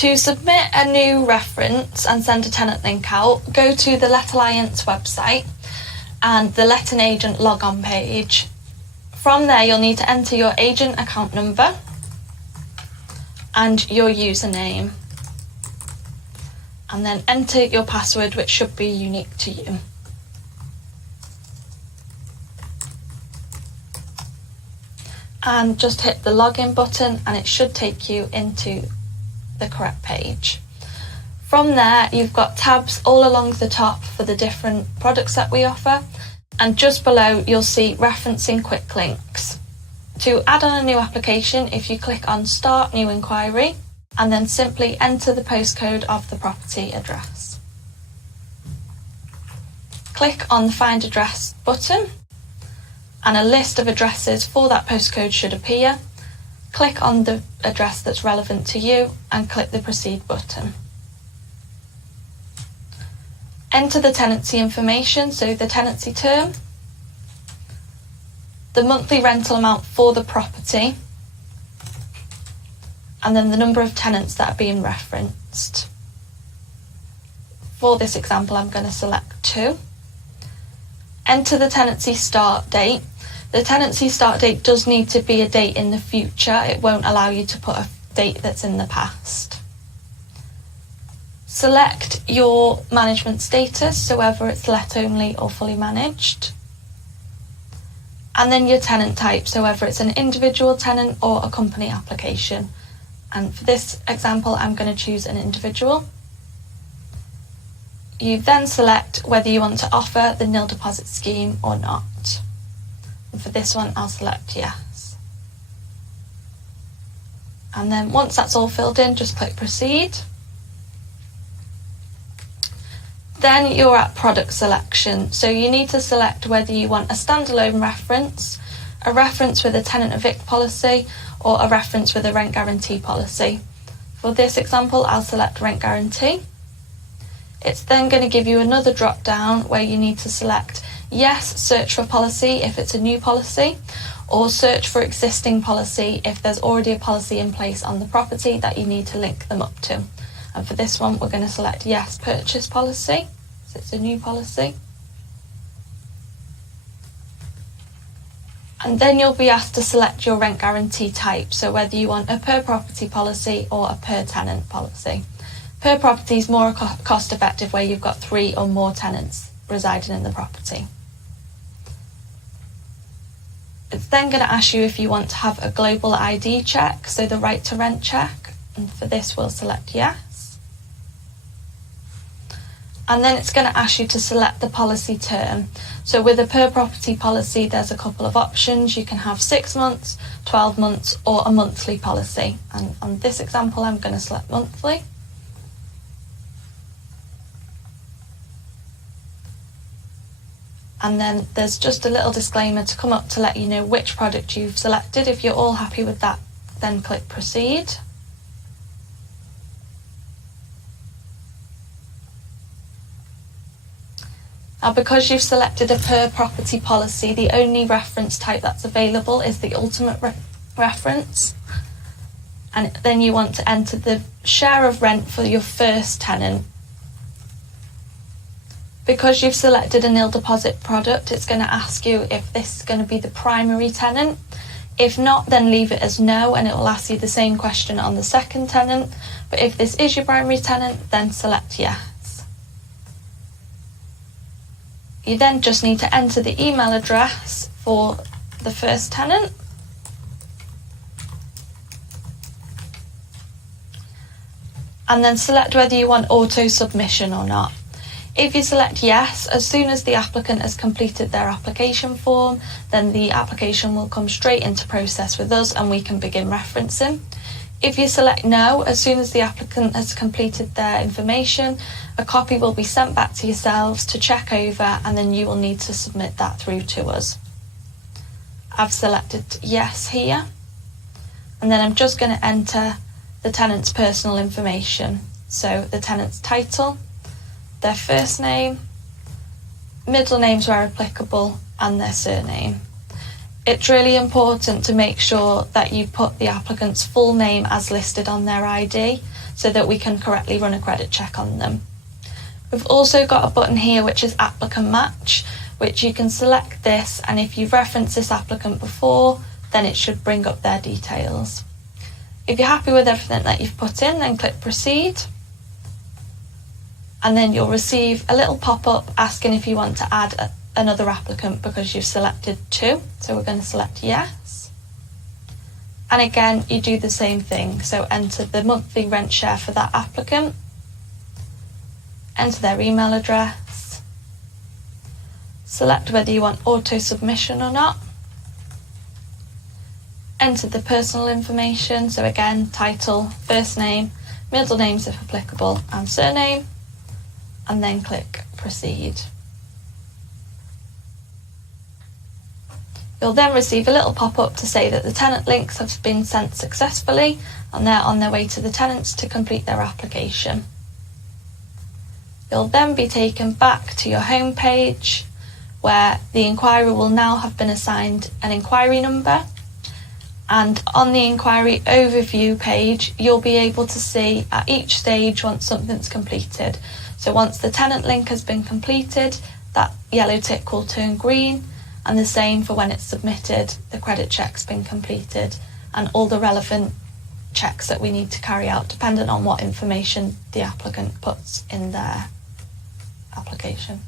To submit a new reference and send a tenant link out, go to the Let Alliance website and the letting agent log-on page. From there, you'll need to enter your agent account number and your username, and then enter your password, which should be unique to you. And just hit the login button and it should take you into the correct page. From there, you've got tabs all along the top for the different products that we offer, and just below you'll see referencing quick links. To add on a new application, if you click on Start New Inquiry and then simply enter the postcode of the property address. Click on the Find Address button and a list of addresses for that postcode should appear. Click on the address that's relevant to you and click the Proceed button. Enter the tenancy information, so the tenancy term, the monthly rental amount for the property, and then the number of tenants that are being referenced. For this example, I'm going to select 2. Enter the tenancy start date. The tenancy start date does need to be a date in the future. It won't allow you to put a date that's in the past. Select your management status, so whether it's let only or fully managed. And then your tenant type, so whether it's an individual tenant or a company application. And for this example, I'm going to choose an individual. You then select whether you want to offer the nil deposit scheme or not. And for this one, I'll select yes. And then once that's all filled in, just click Proceed. Then you're at product selection. So you need to select whether you want a standalone reference, a reference with a tenant evict policy, or a reference with a rent guarantee policy. For this example, I'll select rent guarantee. It's then going to give you another drop down where you need to select yes, search for policy if it's a new policy, or search for existing policy if there's already a policy in place on the property that you need to link them up to. And for this one, we're going to select yes, purchase policy, so it's a new policy. And then you'll be asked to select your rent guarantee type, so whether you want a per property policy or a per tenant policy. Per property is more cost effective where you've got 3 or more tenants residing in the property. It's then going to ask you if you want to have a global ID check, so the right to rent check, and for this we'll select yes. And then it's going to ask you to select the policy term. So with a per property policy, there's a couple of options. You can have 6 months, 12 months, or a monthly policy. And on this example, I'm going to select monthly. And then there's just a little disclaimer to come up to let you know which product you've selected. If you're all happy with that, then click Proceed. Now, because you've selected a per property policy, the only reference type that's available is the ultimate reference. And then you want to enter the share of rent for your first tenant. Because you've selected a nil deposit product, it's going to ask you if this is going to be the primary tenant. If not, then leave it as no, and it will ask you the same question on the second tenant. But if this is your primary tenant, then select yes. You then just need to enter the email address for the first tenant. And then select whether you want auto submission or not. If you select yes, as soon as the applicant has completed their application form, then the application will come straight into process with us and we can begin referencing. If you select no, as soon as the applicant has completed their information, a copy will be sent back to yourselves to check over, and then you will need to submit that through to us. I've selected yes here, and then I'm just going to enter the tenant's personal information. So the tenant's title, their first name, middle names where applicable, and their surname. It's really important to make sure that you put the applicant's full name as listed on their ID. so that we can correctly run a credit check on them. We've also got a button here which is applicant match, which you can select this, and if you've referenced this applicant before, then it should bring up their details. If you're happy with everything that you've put in, then click proceed, and then you'll receive a little pop-up asking if you want to add another applicant because you've selected 2. So we're going to select yes. And again, you do the same thing. So enter the monthly rent share for that applicant, enter their email address, select whether you want auto submission or not, enter the personal information, so again, title, first name, middle names if applicable, and surname, and then click proceed. You'll then receive a little pop-up to say that the tenant links have been sent successfully and they're on their way to the tenants to complete their application. You'll then be taken back to your home page where the inquiry will now have been assigned an inquiry number, and on the inquiry overview page you'll be able to see at each stage once something's completed. So once the tenant link has been completed, that yellow tick will turn green, and the same for when it's submitted, the credit check's been completed, and all the relevant checks that we need to carry out depending on what information the applicant puts in their application.